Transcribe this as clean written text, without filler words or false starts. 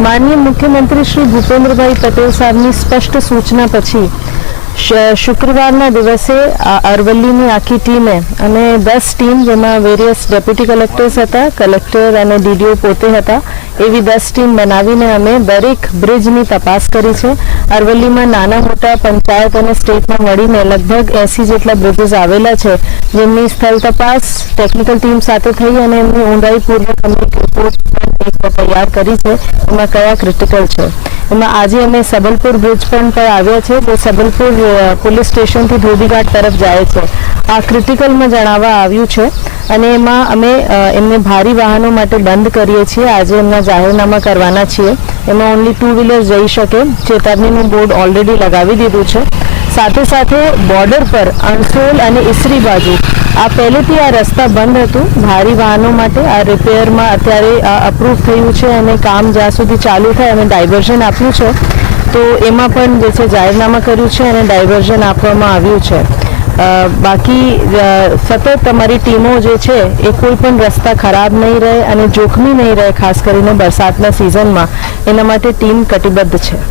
माननीय मुख्यमंत्री श्री भूपेन्द्रभाई पटेल साहबनी स्पष्ट सूचना पछी शुक्रवाરના દિવસે અરવલ્લીની આખી ટીમે અને 10 ટીમ જેમાં વેરિયસ ડેપ્યુટી કલેક્ટર્સ હતા, કલેક્ટર અને ડીડીઓ પોતે હતા, એવી 10 ટીમ બનાવીને અમે દરેક બ્રિજની તપાસ કરી છે. અરવલ્લીમાં નાના મોટા પંચાયત અને સ્ટેટમાં મળીને લગભગ 80 જેટલા બ્રિજીસ આવેલા છે, જેમની સ્થળ તપાસ ટેકનિકલ ટીમ સાથે થઈ અને એમની ઊંડાઈપૂર્વક અમે રિપોર્ટ તૈયાર કરી છે. એમાં કયા ક્રિટિકલ છે. એમાં આજે અમે સબલપુર બ્રિજ પર આવ્યા છે, જે સબલપુર પોલીસ સ્ટેશનથી ધોબીઘાટ તરફ જાય છે. આ ક્રિટિકલમાં જણાવવા આવ્યું છે અને એમાં અમે એમને ભારી વાહનો માટે બંધ કરીએ છીએ. આજે એમના જાહેરનામા કરવાના છીએ. એમાં ઓનલી 2 વ્હીલર જઈ શકે. ચેતવણીનું બોર્ડ ઓલરેડી લગાવી દીધું છે. સાથે સાથે બોર્ડર પર અણસોલ અને ઈસરી બાજુ આ પહેલેથી આ રસ્તા બંધ હતું ભારી વાહનો માટે. આ રિપેરમાં અત્યારે અપ્રૂવ થયું છે અને કામ જ્યાં સુધી ચાલુ થાય અમે ડાયવર્ઝન આપ્યું છે. તો એમાં પણ જે છે જાહેરનામા કર્યું છે અને ડાયવર્ઝન આપવામાં આવ્યું છે. બાકી સતત તમારી ટીમો જે છે એ કોઈ પણ રસ્તા ખરાબ નહીં રહે અને જોખમી નહીં રહે, ખાસ કરીને વરસાદના સિઝનમાં. એના માટે ટીમ કટિબદ્ધ છે.